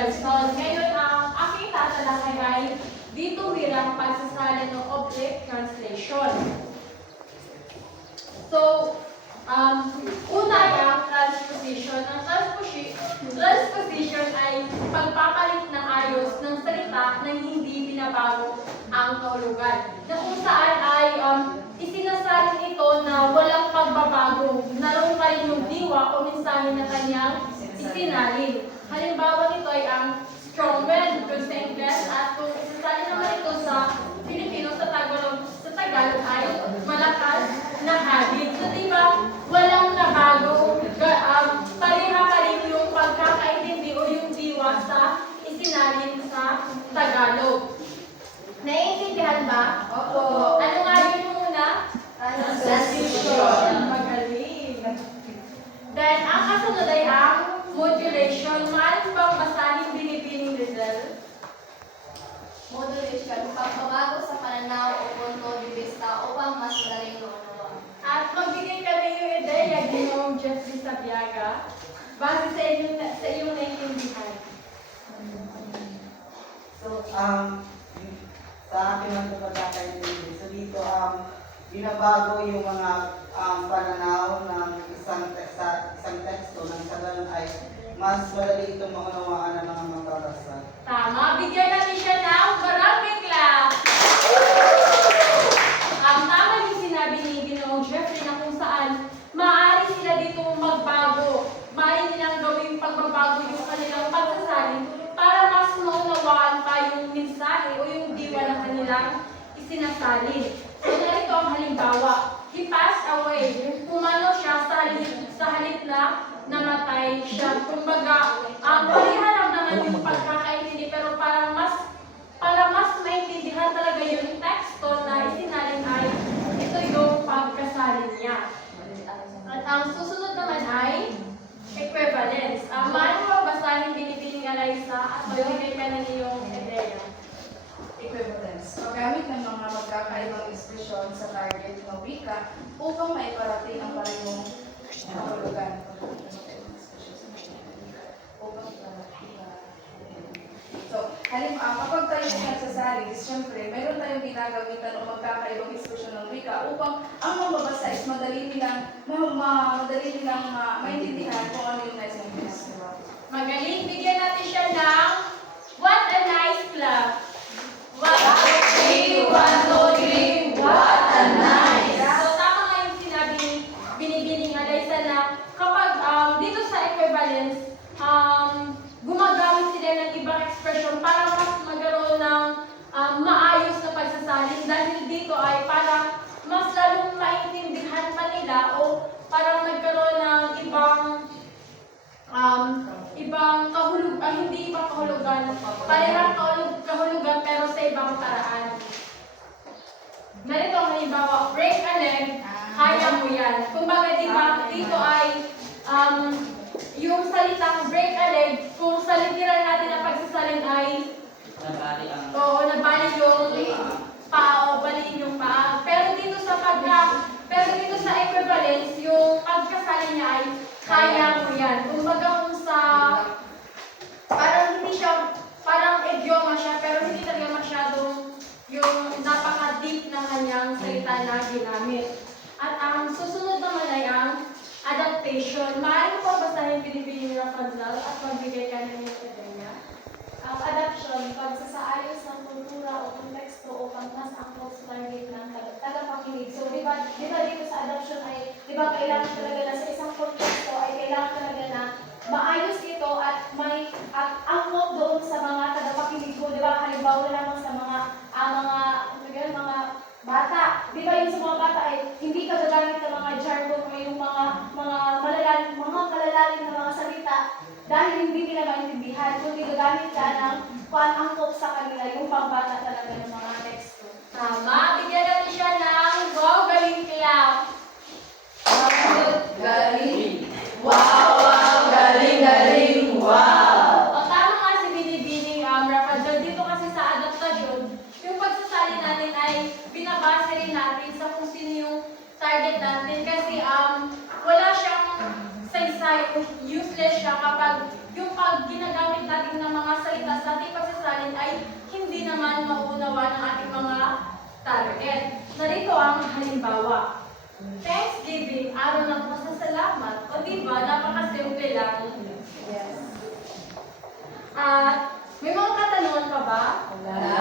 Gerson. Ngayon, ang aking tatalakay ay dito bilang pagsasalin ng object translation. So, um, una ay ang transposition. Ang transposition, transposition ay pagpapalit ng ayos ng salita nang hindi binabago ang kahulugan. Na kung saan ay um, isinasalin ito na walang pagbabago. Naroon pa rin yung diwa o mensahe na kanyang isinalin. Halimbawa nito ay ang strong sa Ingles at kung isasalin naman ito sa Filipino sa Tagalog, sa Tagalog ay malakas na hagit. So di ba, walang nabago, um, pareha pa yung pagkakaintindi o yung diwa sa isinalin sa Tagalog. Naiintindihan ba? Opo. Ano nga yun muna? Translation. Magaling. Then, ang kasunod ay ang modulation. Maaari bang basahin binibining Rizal? Modulation, pagbabago sa pananaw o punto de vista upang mas madaling maunawaan. At magbigay ka na yung ideya, Ginoong Jeffrey Sabiaga, base sa inyong, sa iyong naiintindihan. So, um, sa akin ito pagkakaintindi. So, dito, um, binabago yung mga um, pananaw ng isang, teksa, isang teksto ng sa ay mas madali itong maunawaan ng mga magbabasa. Tama, bigyan natin siya ng maraming clap. Ang tama yung sinabi ni Ginoong Jeffrey na kung saan maaari sila dito magbago. Maaari nilang gawing pagbabago yung kanilang pagsasalin para mas maunawaan pa yung mensahe o yung diwa ng kanilang isinasalin. So narito ang halimbawa. He passed away. Pumano siya sa halip, sa halip na namatay siya. Kumbaga, ang pareha lang naman yung pagkakaintindi pero parang mas para mas maintindihan talaga yung teksto na isinalin ay ito yung pagkasalin niya. At ang susunod naman ay equivalence. Ang maaaring mo basahin binibining Eliza at magbigay ka ng iyong ideya. Equivalence. Paggamit ng mga magkakaibang ekspresyon sa target ng wika upang maiparating ang parehong kahulugan. So, halim, ah, kapag tayo ay nagsasali, siyempre, meron tayong ginagamitan o magkakaibang ekspresyon ng wika upang ang mababasa is madali nilang, ma, ma, madali nilang ma, maintindihan kung ano yung nais mong pinagawa. Magaling, bigyan natin siya ng What a nice club! What one, two, three, what a nice! So tama nga yung sinabi ni binibining Alaysa na kapag um, dito sa equivalence, um, gumagamit sila ng ibang expression para mas magkaroon ng um, maayos na pagsasalin dahil dito ay para mas lalong maintindihan pa nila o parang nagkaroon ng ibang um, ibang kahulug, ah, hindi ibang kahulugan, parehang kahulug, kahulugan pero sa ibang paraan. Narito ang halimbawa, break a leg, kaya mo yan. Kumbaga, di ba, dito ay um, yung salitang break a leg, kung sa literal natin ang pagsasalin ay Nabali ang Oo, nabali yung paa o baliin yung paa. Pero dito sa pagka, pero dito sa equivalence, yung pagkasali niya ay kaya mo yan. Kumbaga kung sa, parang hindi siya, parang idioma siya, pero hindi talaga masyadong yung napaka-deep na kanyang salita na ginamit. At ang susunod naman ay ang adaptation. Maaari pa basahin pinipili ng Fazal at magbigay ka ng ideya. Ang adoption, pagsasaayos ng kultura o konteksto upang mas angkop sa target ng tag- tagapakinig. So, di ba, di ba dito sa adoption ay, di ba kailangan talaga na sa isang konteksto ay kailangan talaga na maayos ito at may at angkop doon sa mga tagapakinig ko. Di ba, halimbawa lamang sa mga, ah, mga, ano yun, mga bata. Di ba yung sa mga bata ay hindi ka gagamit ng mga jargon o yung mga mga malalalim, mga malalalim na mga salita dahil hindi nila maintindihan, kundi gagamit ka ng pan-angkop sa kanila, yung pambata talaga ng mga teksto. Tama, bigyan natin siya ng wow, galing clap. Galing! Wow, wow! Galing, galing! Wow! O tama nga si Binibining um, dito kasi sa adaptasyon, yung pagsasali natin ay binabase rin natin sa kung sino yung target natin kasi um, wala siyang saysay, useless siya kapag yung ilalim ng mga salita sa ating pagsasalin ay hindi naman mauunawa ng ating mga target. Narito ang halimbawa. Thanksgiving, araw ng pasasalamat. O diba, napakasimple lang. Yes. At may mga katanungan pa ba? Wala.